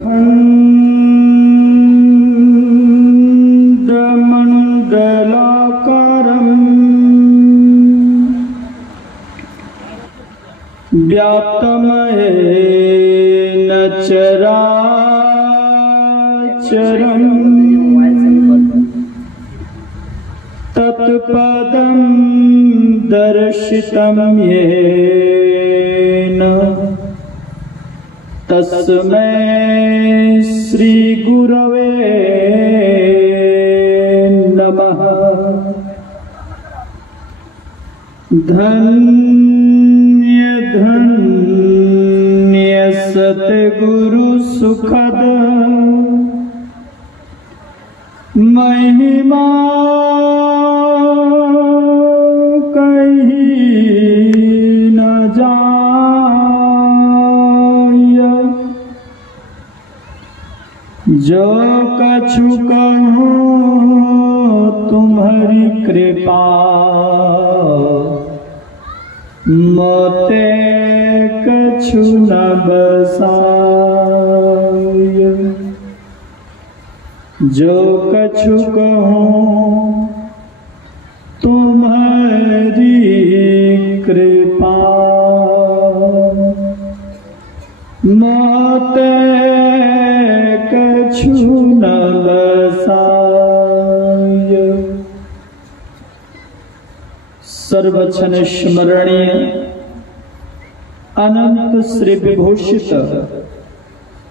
मंडलाकारम् व्याप्तमयेन चराचरम् तत्पदं दर्शितं येन तस्मै श्री गुरवे नमः। धन्य धन्य सतगुरु सुखद महिमा कहीं न जाय। जो कछु कहूँ तुम्हारी कृपा मोते कछु न बसाय। जो कछु कहूँ तुम्हारी कृपा मोते कछु न बसाय। सर्वक्षण स्मरणीय अनंत श्री विभूषित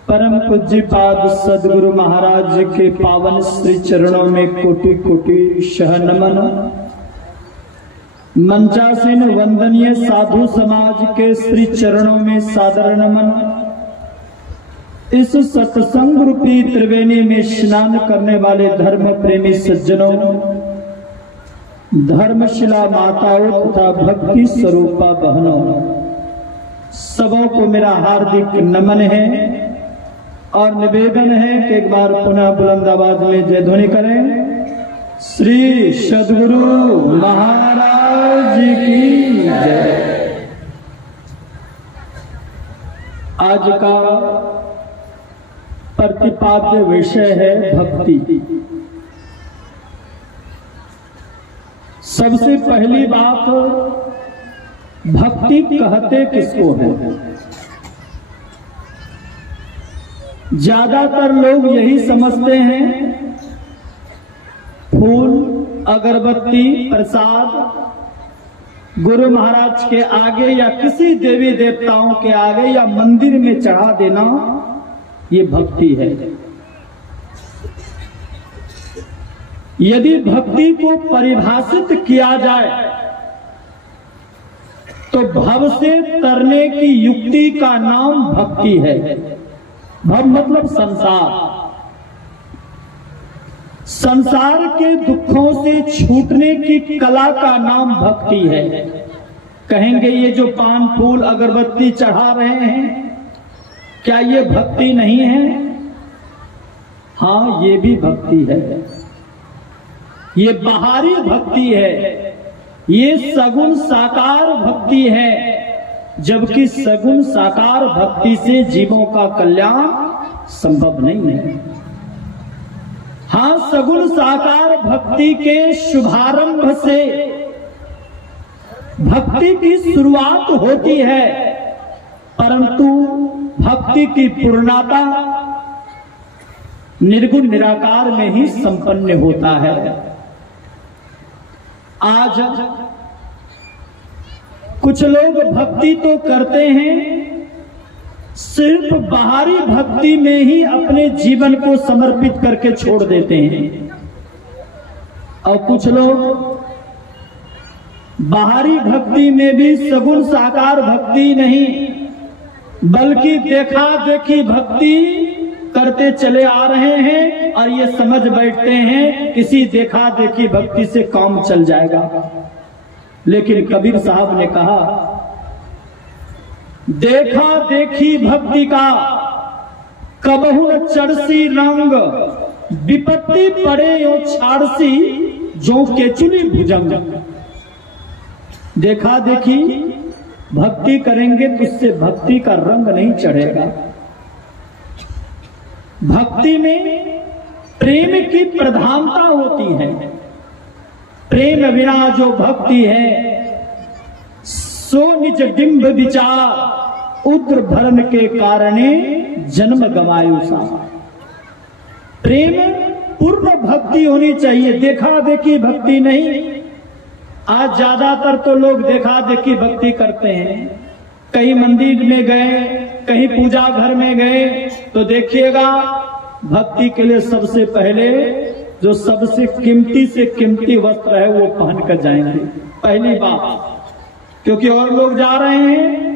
परम पूज्यपाद सद्गुरु महाराज के पावन श्री चरणों में कोटि कोटि शह नमन। मंचासीन वंदनीय साधु समाज के श्री चरणों में सादर नमन। इस सत्संग रूपी त्रिवेणी में स्नान करने वाले धर्म प्रेमी सज्जनों, धर्मशिला माताओं तथा भक्ति स्वरूपा बहनों, सबों को मेरा हार्दिक नमन है और निवेदन है कि एक बार पुनः बुलंद आवाज में जय ध्वनि करें। श्री सद्गुरु महाराज की जय। आज का प्रतिपाद्य विषय है भक्ति। सबसे पहली बात, भक्ति कहते किसको है? ज्यादातर लोग यही समझते हैं फूल, अगरबत्ती, प्रसाद गुरु महाराज के आगे या किसी देवी देवताओं के आगे या मंदिर में चढ़ा देना ये भक्ति है। यदि भक्ति को परिभाषित किया जाए तो भव से तरने की युक्ति का नाम भक्ति है। भव मतलब संसार। संसार के दुखों से छूटने की कला का नाम भक्ति है। कहेंगे ये जो पान फूल अगरबत्ती चढ़ा रहे हैं क्या ये भक्ति नहीं है? हाँ, ये भी भक्ति है। ये बाहरी भक्ति है, ये सगुण साकार भक्ति है। जबकि सगुण साकार भक्ति से जीवों का कल्याण संभव नहीं है। हाँ, सगुण साकार भक्ति के शुभारंभ से भक्ति की शुरुआत होती है, परंतु भक्ति की पूर्णता निर्गुण निराकार में ही संपन्न होता है। आज कुछ लोग भक्ति तो करते हैं, सिर्फ बाहरी भक्ति में ही अपने जीवन को समर्पित करके छोड़ देते हैं। और कुछ लोग बाहरी भक्ति में भी सगुण साकार भक्ति नहीं बल्कि देखा देखी भक्ति करते चले आ रहे हैं और ये समझ बैठते हैं किसी देखा देखी भक्ति से काम चल जाएगा। लेकिन कबीर साहब ने कहा, देखा देखी भक्ति का कबहू न चढ़सी रंग, विपत्ति पड़े यो छाड़सी जो केचुली भुजंग। देखा देखी भक्ति करेंगे तो उससे भक्ति का रंग नहीं चढ़ेगा। भक्ति में प्रेम की प्रधानता होती है। प्रेम बिना जो भक्ति है सो निज डिंब विचार उद्र भरण के कारणे जन्म गवायु सा। प्रेम पूर्ण भक्ति होनी चाहिए, देखा देखी भक्ति नहीं। आज ज्यादातर तो लोग देखा देखी भक्ति करते हैं। कहीं मंदिर में गए, कहीं पूजा घर में गए तो देखिएगा भक्ति के लिए सबसे पहले जो सबसे कीमती से कीमती वस्त्र है वो पहन कर जाएंगे, पहली बात। क्योंकि और लोग जा रहे हैं,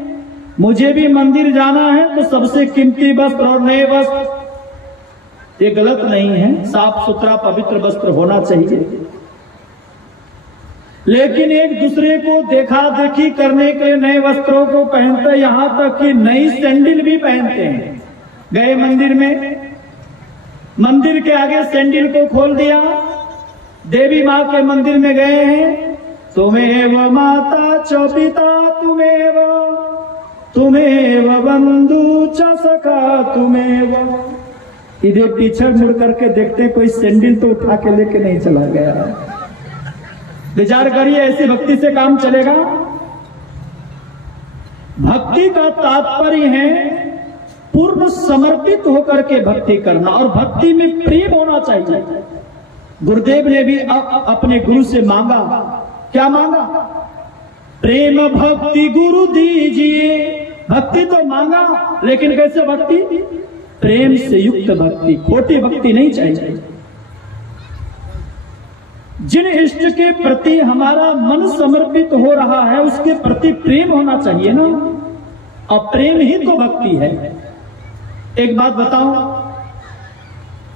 मुझे भी मंदिर जाना है तो सबसे कीमती वस्त्र और नए वस्त्र, ये गलत नहीं है, साफ सुथरा पवित्र वस्त्र होना चाहिए। लेकिन एक दूसरे को देखा देखी करने के नए वस्त्रों को पहनते, यहां तक कि नई सैंडल भी पहनते हैं। गए मंदिर में, मंदिर के आगे सैंडल को खोल दिया, देवी माँ के मंदिर में गए हैं, तुमेव माता च पिता तुमेव बंधु च सखा तुमेव। इधर पीछे मुड़ करके देखते कोई सैंडल तो उठा के लेके नहीं चला गया। विचार करिए, ऐसी भक्ति से काम चलेगा? भक्ति का तात्पर्य है पूर्ण समर्पित होकर के भक्ति करना, और भक्ति में प्रेम होना चाहिए। गुरुदेव ने भी अपने गुरु से मांगा, क्या मांगा? प्रेम भक्ति गुरु दीजिए। भक्ति तो मांगा, लेकिन कैसे भक्ति? प्रेम से युक्त भक्ति, खोटी भक्ति नहीं चाहिए। जिन इष्ट के प्रति हमारा मन समर्पित हो रहा है उसके प्रति प्रेम होना चाहिए ना, और प्रेम ही तो भक्ति है। एक बात बताऊं,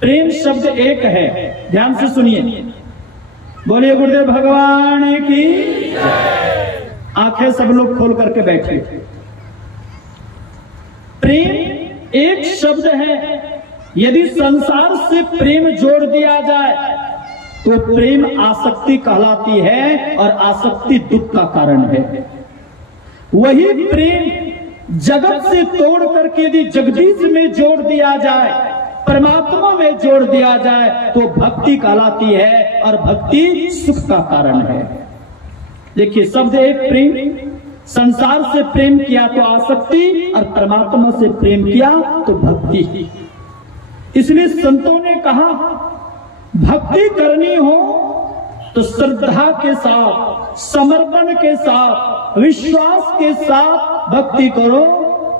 प्रेम शब्द एक है, ध्यान से सुनिए। बोलिए गुरुदेव भगवान की। आंखें सब लोग खोल करके बैठे। प्रेम एक शब्द है, यदि संसार से प्रेम जोड़ दिया जाए तो प्रेम आसक्ति कहलाती है, और आसक्ति दुख का कारण है। वही प्रेम जगत से तोड़ करके यदि जगदीश में जोड़ दिया जाए, परमात्मा में जोड़ दिया जाए तो भक्ति कहलाती है, और भक्ति सुख का कारण है। देखिए शब्द एक, प्रेम। संसार से प्रेम किया तो आसक्ति, और परमात्मा से प्रेम किया तो भक्ति। इसलिए संतों ने कहा भक्ति करनी हो तो श्रद्धा के साथ, समर्पण के साथ, विश्वास के साथ भक्ति करो,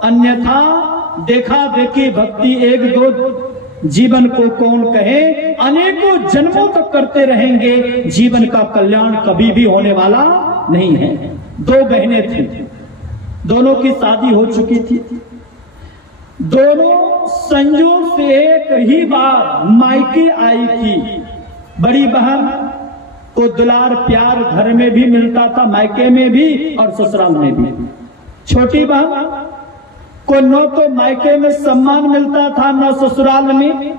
अन्यथा देखा देखी भक्ति एक दो जीवन को कौन कहे, अनेकों जन्मों तक करते रहेंगे, जीवन का कल्याण कभी भी होने वाला नहीं है। दो बहनें थी, दोनों की शादी हो चुकी थी, दोनों संयोग से एक ही बार मायके आई थी। बड़ी बहन को दुलार प्यार घर में भी मिलता था, मायके में भी और ससुराल में भी। छोटी बहन को न तो मायके में सम्मान मिलता था न ससुराल में,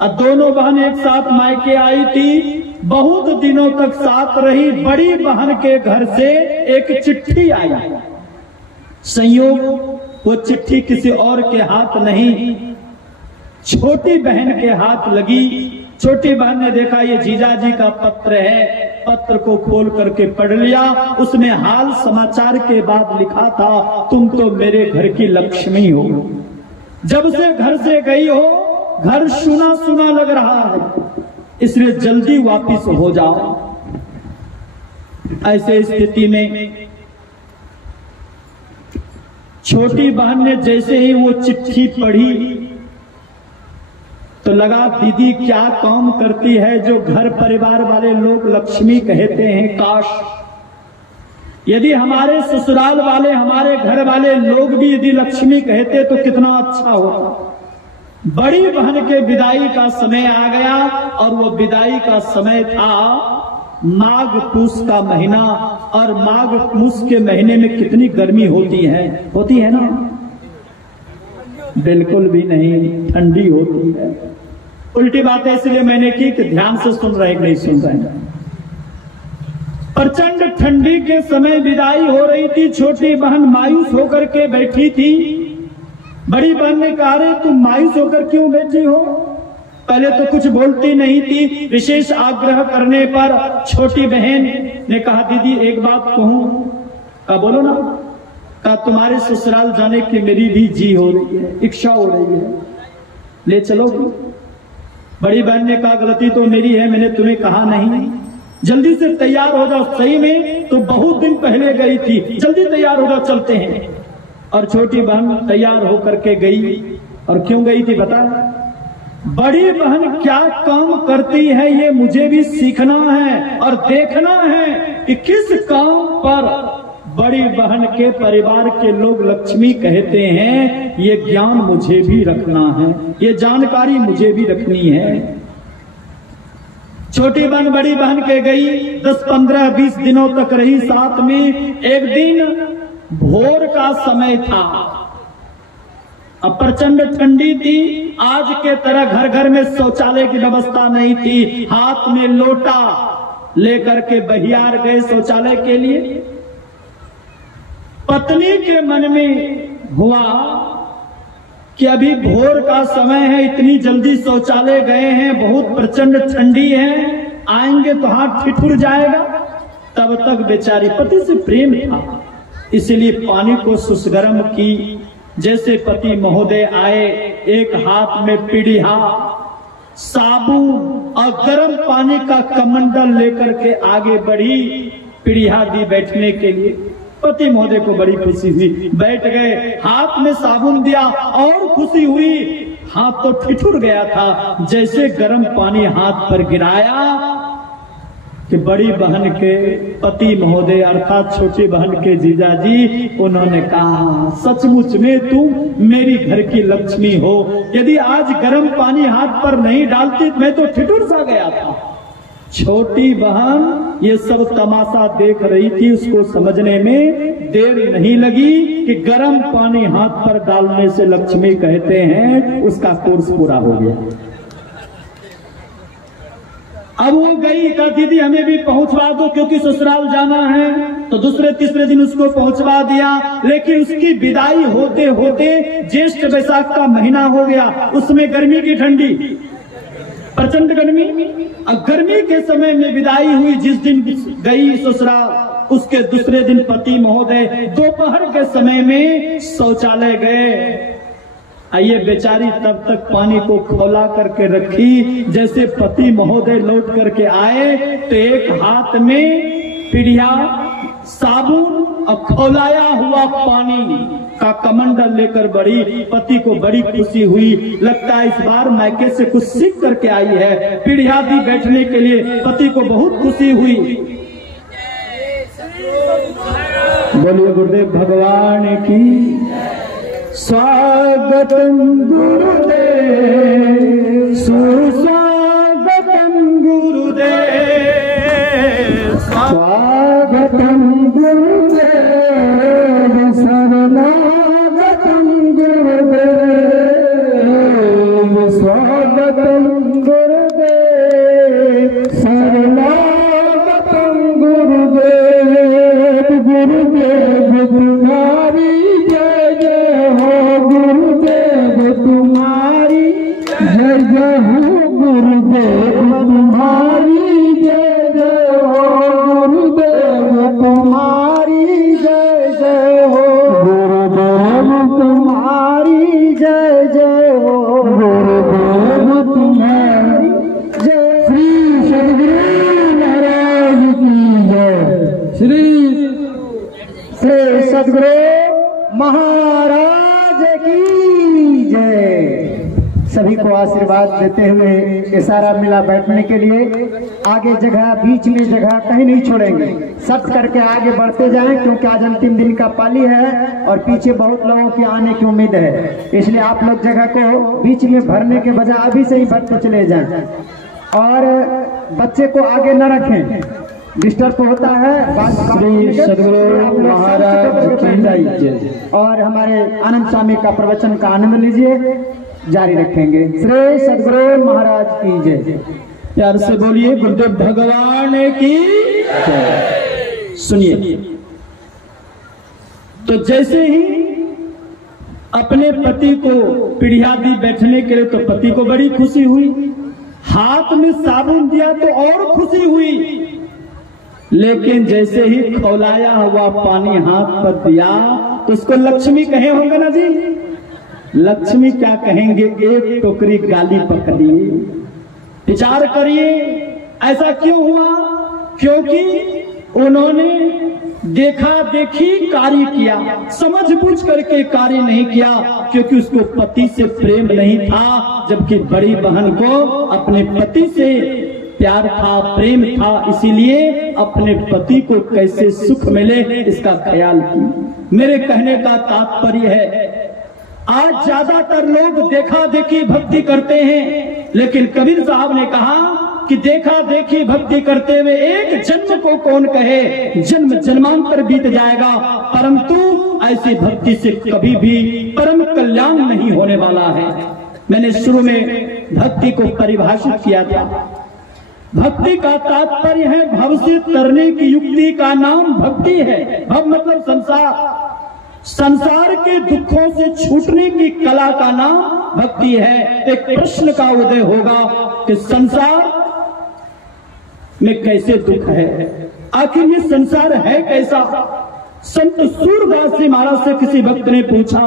और दोनों बहन एक साथ मायके आई थी, बहुत दिनों तक साथ रही। बड़ी बहन के घर से एक चिट्ठी आई, संयोग वो चिट्ठी किसी और के हाथ नहीं, छोटी बहन के हाथ लगी। छोटी बहन ने देखा ये जीजाजी का पत्र है, पत्र को खोल करके पढ़ लिया। उसमें हाल समाचार के बाद लिखा था, तुम तो मेरे घर की लक्ष्मी हो, जब से घर से गई हो घर सुना सुना लग रहा है, इसलिए जल्दी वापिस हो जाओ। ऐसे स्थिति में छोटी बहन ने जैसे ही वो चिट्ठी पढ़ी तो लगा दीदी क्या काम करती है जो घर परिवार वाले लोग लक्ष्मी कहते हैं। काश यदि हमारे ससुराल वाले, हमारे घर वाले लोग भी यदि लक्ष्मी कहते तो कितना अच्छा होता। बड़ी बहन के विदाई का समय आ गया, और वो विदाई का समय था माघ पूस का महीना, और माघ पूस के महीने में कितनी गर्मी होती है ना? बिल्कुल भी नहीं, ठंडी होती है। उल्टी बात है, इसलिए मैंने की कि ध्यान से सुन रहे नहीं सुन रहे। प्रचंड ठंडी के समय विदाई हो रही थी, छोटी बहन मायूस होकर के बैठी थी। बड़ी बहन ने कहा, रे तुम मायूस होकर क्यों बैठी हो? पहले तो कुछ बोलती नहीं थी। विशेष आग्रह करने पर छोटी बहन ने कहा, दीदी एक बात कहूं? कहा बोलो ना। कहा तुम्हारे ससुराल जाने की मेरी भी जी हो रही है, इच्छा हो रही है, ले चलोगी? बड़ी बहन ने कहा, गलती तो मेरी है, मैंने तुम्हें कहा नहीं, जल्दी से तैयार हो जाओ। सही में तो बहुत दिन पहले गई थी, जल्दी तैयार हो जाओ, चलते हैं। और छोटी बहन तैयार होकर के गई। और क्यों गई थी बता? बड़ी बहन क्या काम करती है ये मुझे भी सीखना है और देखना है कि किस काम पर बड़ी बहन के परिवार के लोग लक्ष्मी कहते हैं। ये ज्ञान मुझे भी रखना है, ये जानकारी मुझे भी रखनी है। छोटी बहन बड़ी बहन के गई, 10, 15, 20 दिनों तक रही साथ में। एक दिन भोर का समय था, अब प्रचंड ठंडी थी। आज के तरह घर घर में शौचालय की व्यवस्था नहीं थी। हाथ में लोटा लेकर के बहियार गए शौचालय के लिए। पत्नी के मन में हुआ कि अभी भोर का समय है, इतनी जल्दी शौचालय गए हैं, बहुत प्रचंड ठंडी है, आएंगे तो हाथ ठिठुर जाएगा। तब तक बेचारी, पति से प्रेम था इसलिए पानी को सुसगरम की। जैसे पति महोदय आए, एक हाथ में पीढ़िया, साबुन और गर्म पानी का कमंडल लेकर के आगे बढ़ी, पीढ़िया दी बैठने के लिए। पति महोदय को बड़ी खुशी हुई, बैठ गए, हाथ में साबुन दिया और खुशी हुई। हाथ तो ठिठुर गया था, जैसे गर्म पानी हाथ पर गिराया कि बड़ी बहन के पति महोदय अर्थात छोटी बहन के जीजाजी, उन्होंने कहा, सचमुच में तुम मेरी घर की लक्ष्मी हो। यदि आज गर्म पानी हाथ पर नहीं डालती मैं तो ठिठुर सा गया था। छोटी बहन ये सब तमाशा देख रही थी, उसको समझने में देर नहीं लगी कि गर्म पानी हाथ पर डालने से लक्ष्मी कहते हैं। उसका कोर्स पूरा हो गया। अब वो गई, कहा दीदी हमें भी पहुंचवा दो क्योंकि ससुराल जाना है। तो दूसरे तीसरे दिन उसको पहुंचवा दिया। लेकिन उसकी विदाई होते होते ज्येष्ठ वैशाख का महीना हो गया, उसमें गर्मी की ठंडी, प्रचंड गर्मी। अब गर्मी के समय में विदाई हुई। जिस दिन गई ससुराल, उसके दूसरे दिन पति महोदय दोपहर के समय में शौचालय गए। आइए बेचारी तब तक पानी को खौला करके रखी। जैसे पति महोदय लौट करके आए तो एक हाथ में पीढ़िया, साबुन और खौलाया हुआ पानी का कमंडल लेकर बढ़ी। पति को बड़ी खुशी हुई, लगता है इस बार मायके से कुछ सीख करके आई है। पीढ़िया दी बैठने के लिए, पति को बहुत खुशी हुई। बोलिए गुरुदेव भगवान की। स्वागतम गुरुदेव, सुस्वागतम गुरुदेव, स्वागतम गुरुदेव, शरणागतम गुरुदेव, स्वागतम गुरुदेव, शरणागतम गुरुदेव। गुरुदेव तुम्हारी जय जय हो, गुरुदेव तुम्हारी जय जय हो, गुरुदेव तुम्हारी जय जय हो, गुरुदेव तुम्हारी जय जय हो, गुरुदेव तुम्हारी जय जय हो, गुरुदेव तुम्हारी जय। श्री सद्गुरु महाराज की जय। श्री सद्गुरु महाराज की जय। सभी को आशीर्वाद देते हुए इशारा मिला बैठने के लिए। आगे जगह, बीच में जगह कहीं नहीं छोड़ेंगे, सब करके आगे बढ़ते जाएं क्योंकि आज अंतिम दिन का पाली है और पीछे बहुत लोगों के आने की उम्मीद है। इसलिए आप लोग जगह को बीच में भरने के बजाय अभी से ही भरते चले जाएं और बच्चे को आगे न रखें, डिस्टर्ब होता है। श्री सद्गुरु महाराज की जय। और हमारे आनंद स्वामी का प्रवचन का आनंद लीजिए, जारी रखेंगे। श्री सद्गुरु महाराज की जय। प्यार से बोलिए गुरुदेव भगवान की जय। सुनिए, तो जैसे ही अपने पति को पीढ़िया दी बैठने के लिए, तो पति को बड़ी खुशी हुई। हाथ में साबुन दिया तो और खुशी हुई। लेकिन जैसे ही खौलाया हुआ पानी हाथ पर दिया तो उसको लक्ष्मी कहे होंगे ना जी। लक्ष्मी क्या कहेंगे, एक टोकरी गाली पकड़िए। विचार करिए ऐसा क्यों हुआ? क्योंकि उन्होंने देखा देखी कार्य किया, समझ बूझ करके कार्य नहीं किया, क्योंकि उसको पति से प्रेम नहीं था, जबकि बड़ी बहन को अपने पति से प्यार था, प्रेम था। इसीलिए अपने पति को कैसे सुख मिले इसका ख्याल की। मेरे कहने का तात्पर्य है, आज ज्यादातर लोग देखा देखी भक्ति करते हैं, लेकिन कबीर साहब ने कहा कि देखा देखी भक्ति करते हुए एक जन्म को कौन कहे, जन्म जन्मांतर बीत जाएगा, परंतु ऐसी भक्ति से कभी भी परम कल्याण नहीं होने वाला है। मैंने शुरू में भक्ति को परिभाषित किया था। भक्ति का तात्पर्य है भव से तरने की युक्ति का नाम भक्ति है। भव मतलब संसार, संसार के दुखों से छूटने की कला का नाम भक्ति है। एक प्रश्न का उदय होगा कि संसार में कैसे दुख है, आखिर ये संसार है कैसा? संत सूरदास जी महाराज से किसी भक्त ने पूछा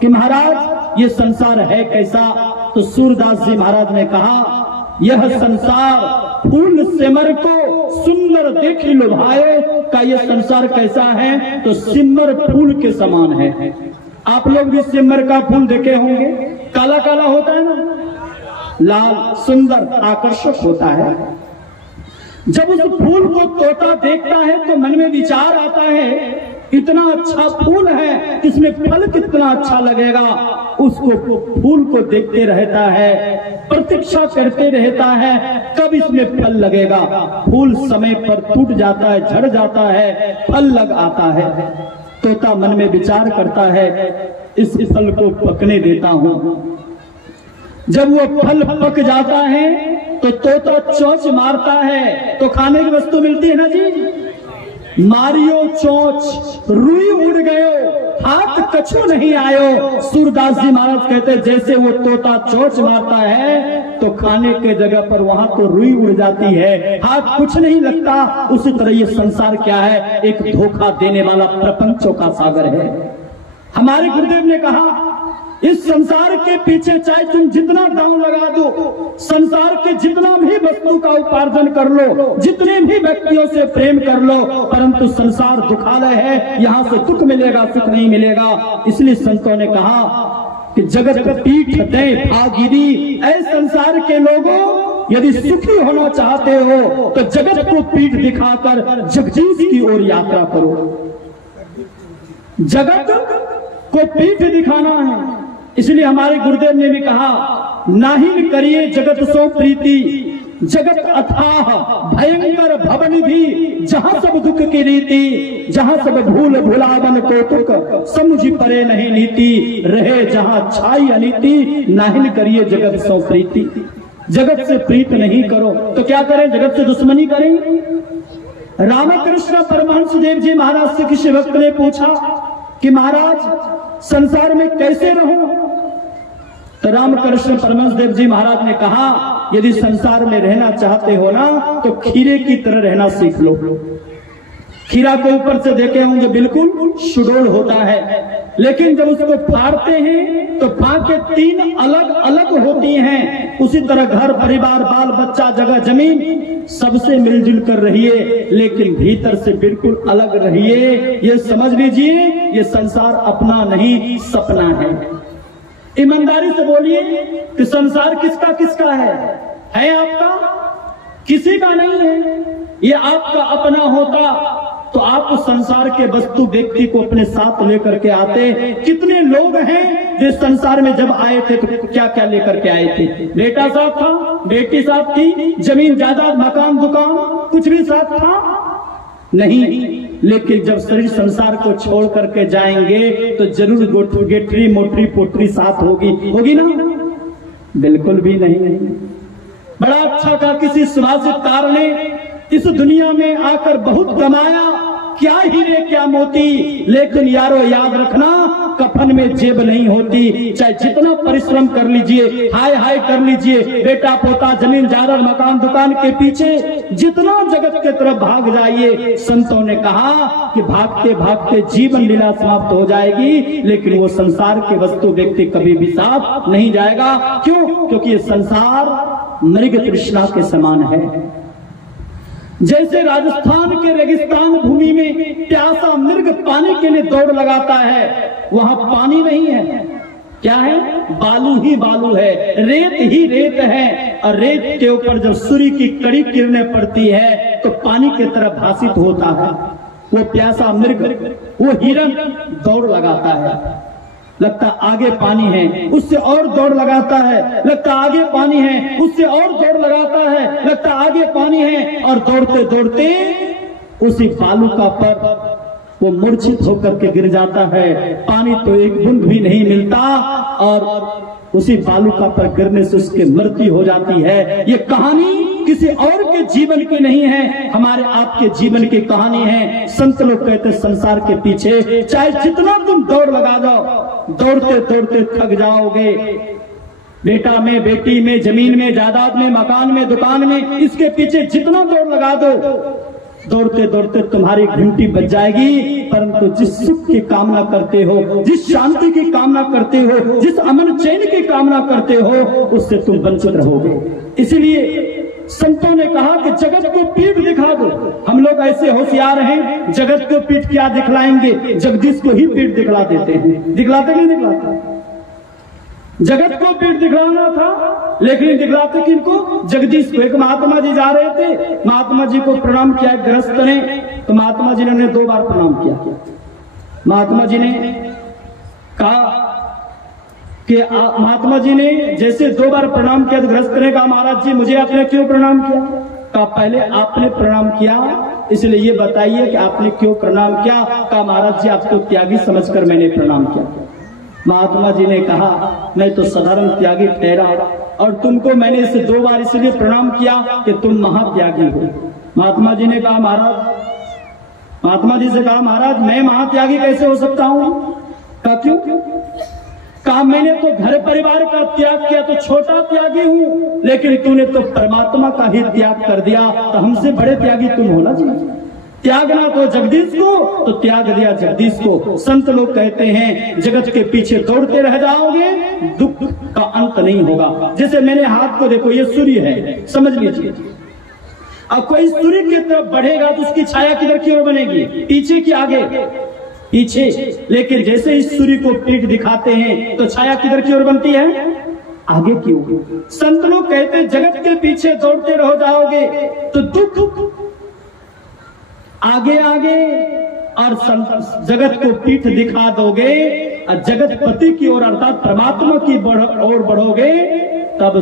कि महाराज ये संसार है कैसा? तो सूरदास जी महाराज ने कहा, यह संसार फूल सिमर को सुंदर देखी लुभाए का ये संसार कैसा है? तो सिमर फूल के समान है। आप लोग भी सिमर का फूल देखे होंगे, काला काला होता है ना, लाल सुंदर आकर्षक होता है। जब उस फूल को तोता देखता है तो मन में विचार आता है, इतना अच्छा फूल है, इसमें फल कितना अच्छा लगेगा। उसको फूल को देखते रहता है, प्रतीक्षा करते रहता है कब इसमें फल लगेगा। फूल समय पर टूट जाता है, झड़ जाता है, फल लग आता है। तोता मन में विचार करता है, इस फल को पकने देता हूं। जब वो फल पक जाता है तो तोता चोंच मारता है, तो खाने की वस्तु मिलती है ना जी। मारियो चोंच रुई उड़ गयो, हाथ कछु नहीं आयो। सूरदास जी महाराज कहते जैसे वो तोता चोंच मारता है तो खाने के जगह पर वहां तो रुई उड़ जाती है, हाथ कुछ नहीं लगता। उसी तरह ये संसार क्या है, एक धोखा देने वाला प्रपंचों का सागर है। हमारे गुरुदेव ने कहा, इस संसार के पीछे चाहे तुम जितना दांव लगा दो, संसार के जितना भी वस्तु का उपार्जन कर लो, जितने भी व्यक्तियों से प्रेम कर लो, परंतु संसार दुखालय है, यहाँ से दुख मिलेगा, सुख नहीं मिलेगा। इसलिए संतों ने कहा कि जगत पीठ दे भागीरी, ऐ संसार के लोगों यदि सुखी होना चाहते हो तो जगत को पीठ दिखाकर जगदीश की ओर यात्रा करो। जगत को पीठ दिखाना है। इसलिए हमारे गुरुदेव ने भी कहा, नाहिन करिए जगत सो प्रीति, जगत अथाह भयंकर भवनिधि, जहां सब दुख की रीति, जहां सब भूल भुलावन कौतुक, समझी परे नहीं नीति, रहे जहां छाई अनीति, नाहिन करिए जगत सो प्रीति। जगत से प्रीत नहीं करो तो क्या करें, जगत से दुश्मनी करें। रामकृष्ण परमहंस देव जी महाराज से किसी भक्त ने पूछा कि महाराज संसार में कैसे रहूं? तो रामकृष्ण परमहंस देव जी महाराज ने कहा, यदि संसार में रहना चाहते हो ना तो खीरे की तरह रहना सीख लो। खीरा को ऊपर से देखे होंगे बिल्कुल सुडौल होता है, लेकिन जब उसको फाड़ते हैं तो फाके तीन अलग अलग होती हैं। उसी तरह घर परिवार बाल बच्चा जगह जमीन सबसे मिलजुल कर रहिए, लेकिन भीतर से बिल्कुल अलग रहिए। ये समझ लीजिए, ये संसार अपना नहीं सपना है। ईमानदारी से बोलिए कि संसार किसका किसका है आपका? किसी का नहीं है। ये आपका अपना होता तो आप संसार के वस्तु व्यक्ति को अपने साथ लेकर के आते। कितने लोग हैं जो संसार में जब आए थे तो क्या क्या लेकर के आए थे? बेटा साथ था, बेटी साथ थी, जमीन जायदाद मकान दुकान कुछ भी साथ था नहीं। लेकिन जब शरीर संसार को छोड़ करके जाएंगे तो जरूर गेटरी मोटरी पोटरी साथ होगी ना? बिल्कुल भी नहीं। बड़ा अच्छा था, किसी सुभाषितकार ने इस दुनिया में आकर बहुत कमाया, क्या हीरे क्या मोती, लेकिन यारो याद रखना कफन में जेब नहीं होती। चाहे जितना परिश्रम कर लीजिए, हाय हाय कर लीजिए, बेटा पोता जमीन जायदाद मकान दुकान के पीछे जितना जगत के तरफ भाग जाइए, संतों ने कहा कि भागते भागते जीवन लीला समाप्त हो जाएगी, लेकिन वो संसार के वस्तु व्यक्ति कभी भी साथ नहीं जाएगा। क्यों? क्योंकि ये संसार मृग तृष्णा के समान है। जैसे राजस्थान के रेगिस्तान भूमि में प्यासा मृग पानी के लिए दौड़ लगाता है, वहां पानी नहीं है, क्या है? बालू ही बालू है, रेत ही रेत है। और रेत के ऊपर जब सूर्य की कड़ी किरणें पड़ती है तो पानी की तरह भासित होता है। वो प्यासा मृग, वो हिरन दौड़ लगाता है, लगता आगे पानी है, उससे और दौड़ लगाता है, लगता आगे पानी है, उससे और दौड़ लगाता है, लगता आगे पानी है, और दौड़ते दौड़ते उसी बालुका पर वो मूर्छित होकर के गिर जाता है। पानी तो एक बूंद भी नहीं मिलता और उसी बालुका पर गिरने से उसकी मृत्यु हो जाती है। ये कहानी किसी और के जीवन की नहीं है, हमारे आपके जीवन की कहानी है। संत लोग कहते संसार के पीछे चाहे जितना तुम दौड़ लगा दो, दौड़ते दौड़ते थक जाओगे। बेटा में, बेटी में, जमीन में, जायदाद में, मकान में, दुकान में, इसके पीछे जितना दौड़ लगा दो, दौड़ते दौड़ते तुम्हारी घंटी बज जाएगी, परंतु जिस सुख की कामना करते हो, जिस शांति की कामना करते हो, जिस अमन चैन की कामना करते हो, उससे तुम वंचित रहोगे। इसलिए संतों ने कहा कि जगत को पीठ दिखा दो। हम लोग ऐसे होशियार हैं, जगत को पीठ क्या दिखलाएंगे, जगदीश को ही पीठ दिखला देते हैं। दिखलाते नहीं दिखलाते? जगत को पीठ दिखलाना था, लेकिन दिखलाते किनको? जगदीश को। एक महात्मा जी जा रहे थे, महात्मा जी को प्रणाम किया गृहस्थ ने, तो महात्मा जी ने 2 बार प्रणाम किया। महात्मा जी ने कहा कि महात्मा जी ने जैसे 2 बार प्रणाम किया तो गृहस्थ ने कहा, महाराज जी मुझे आपने क्यों प्रणाम किया? कहा पहले आपने प्रणाम किया, इसलिए ये बताइए कि आपने क्यों प्रणाम किया? कहा महाराज जी आपको त्यागी समझकर मैंने प्रणाम किया। महात्मा जी ने कहा मैं तो साधारण त्यागी ठहरा और तुमको मैंने इसे 2 बार इसलिए प्रणाम किया कि तुम महात्यागी हो। महात्मा जी ने कहा महात्मा जी से कहा महाराज मैं महात्यागी कैसे हो सकता हूं? कहा क्यों? कहा मैंने तो घर परिवार का त्याग किया तो छोटा त्यागी हूं, लेकिन तूने तो परमात्मा का ही त्याग कर दिया, तो हमसे बड़े त्यागी तुम होना चाहिए। त्यागना तो जगदीश को, तो त्याग दिया जगदीश को। संत लोग कहते हैं जगत के पीछे दौड़ते रह जाओगे, दुख का अंत नहीं होगा। जैसे मेरे हाथ को देखो, ये सूर्य है, समझ लीजिए। अब कोई सूर्य की तरफ बढ़ेगा तो उसकी छाया किधर की ओर बनेगी? पीछे की आगे? पीछे। लेकिन जैसे इस सूर्य को पीठ दिखाते हैं तो छाया किधर की ओर बनती है? आगे की ओर। संत लोग कहते हैं जगत के पीछे दौड़ते रह जाओगे तो दुख आगे आगे, और जगत को पीठ दिखा दोगे और जगत पति की ओर अर्थात परमात्मा की ओर बढ़ोगे, तब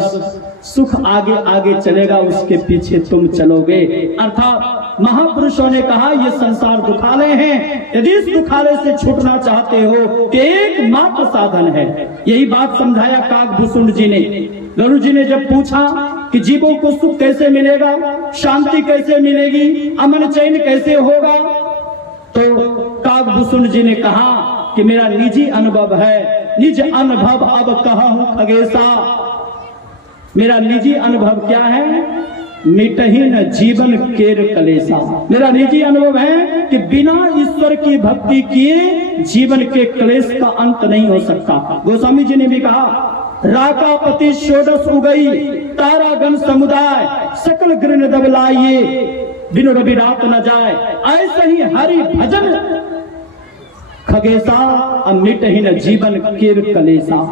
सुख आगे आगे चलेगा, उसके पीछे तुम चलोगे। अर्थात महापुरुषों ने कहा ये संसार दुखालय है, यदि इस दुखालय से छूटना चाहते हो तो एकमात्र साधन है। यही बात समझाया काकभूषुंड जी ने। गुरु जी ने जब पूछा कि जीवों को सुख कैसे मिलेगा, शांति कैसे मिलेगी, अमन चैन कैसे होगा, तो काकभूषुंड जी ने कहा कि मेरा निजी अनुभव है, निज अनुभव अब कहूं खगेशा। मेरा निजी अनुभव क्या है? मिटही न जीवन केर कलेसा। मेरा निजी अनुभव है कि बिना ईश्वर की भक्ति किए जीवन के क्लेश का अंत नहीं हो सकता। गोस्वामी जी ने भी कहा राकापति षोडश उगई, तारागण समुदाय, सकल गृह दबलाइए, बिनु रवि रात न जाए। ऐसे ही हरि भजन खगेशा, अमृत ही न जीवन केर कलेसा।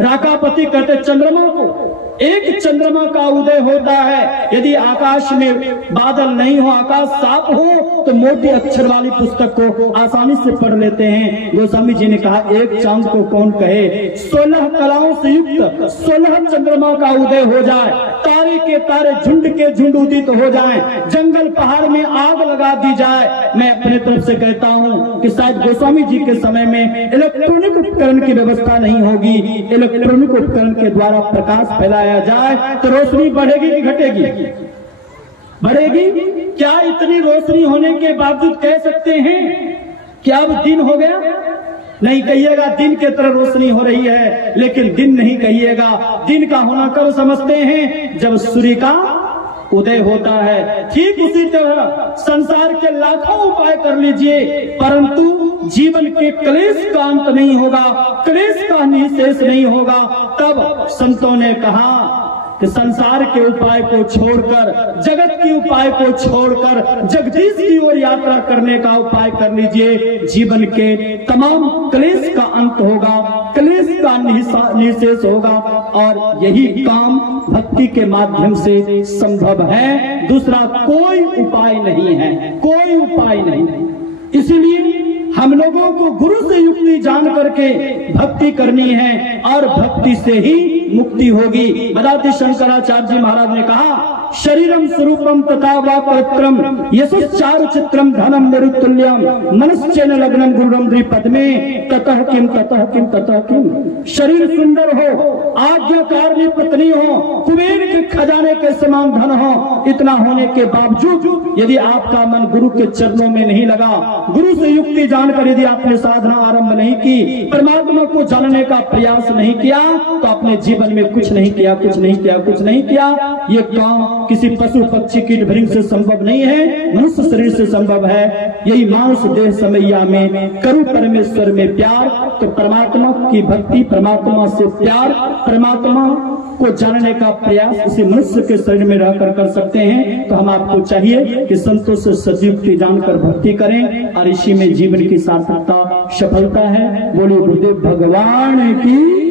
राकापति कहते चंद्रमा को, एक चंद्रमा का उदय होता है, यदि आकाश में बादल नहीं हो, आकाश साफ हो, तो मोटी अक्षर वाली पुस्तक को आसानी से पढ़ लेते हैं। गोस्वामी जी ने कहा एक चांद को कौन कहे, 16 कलाओं से युक्त 16 चंद्रमा का उदय हो जाए, तारे के तारे झुंड के झुंड उदित हो जाएं, जंगल पहाड़ में आग लगा दी जाए। मैं अपने तरफ से कहता हूं कि शायद गोस्वामी जी के समय में इलेक्ट्रॉनिक उपकरण की व्यवस्था नहीं होगी, इलेक्ट्रॉनिक उपकरण के द्वारा प्रकाश फैलाया जाए तो रोशनी बढ़ेगी कि घटेगी? बढ़ेगी। क्या इतनी रोशनी होने के बावजूद कह सकते हैं कि अब दिन हो गया? नहीं कहिएगा दिन के तरह रोशनी हो रही है, लेकिन दिन नहीं कहिएगा। दिन का होना कब समझते हैं? जब सूर्य का उदय होता है। ठीक उसी तरह संसार के लाखों उपाय कर लीजिए, परंतु जीवन के क्लेश का अंत नहीं होगा, क्लेश का निशेष नहीं होगा। तब संतों ने कहा कि संसार के उपाय को छोड़कर, जगत के उपाय को छोड़कर जगदीश की ओर यात्रा करने का उपाय कर लीजिए। जीवन के तमाम क्लेश का अंत होगा, क्लेश का निशेष होगा, और यही काम भक्ति के माध्यम से संभव है। दूसरा कोई उपाय नहीं है, कोई उपाय नहीं। इसीलिए हम लोगों को गुरु से युक्ति जान करके भक्ति करनी है, और भक्ति से ही मुक्ति होगी। वेदांत शंकराचार्य जी महाराज ने कहा, शरीरम स्वरूपम तथा वा पवित्रम यशश्चार चित्रम धनम मरुतुल्यम मनश्चेन लग्नम गुरुरम द्विपद्मे ततः किम ततः किम ततः किम। शरीर सुंदर हो, आज्ञाकारी पत्नी हो, कुबेर के खजाने के समान धन हो, इतना होने के बावजूद यदि आपका मन गुरु के चरणों में नहीं लगा, गुरु से युक्ति जानकर यदि आपने साधना आरंभ नहीं की, परमात्मा को जानने का प्रयास नहीं किया, तो अपने जीवन में कुछ नहीं किया, कुछ नहीं किया, कुछ नहीं किया। ये काम किसी पशु पक्षी कीट भृंग से संभव नहीं है, मनुष्य शरीर से संभव है। यही मांस देह समैया में करूं परमेश्वर में प्यार। तो परमात्मा की भक्ति, परमात्मा से प्यार, परमात्मा को जानने का प्रयास इसी मनुष्य के शरीर में रहकर कर सकते हैं। तो हम आपको चाहिए कि संतों से सजीवती जानकर भक्ति करें, और इसी में जीवन की सार्थकता, सफलता है। बोलिए गुरुदेव भगवान की।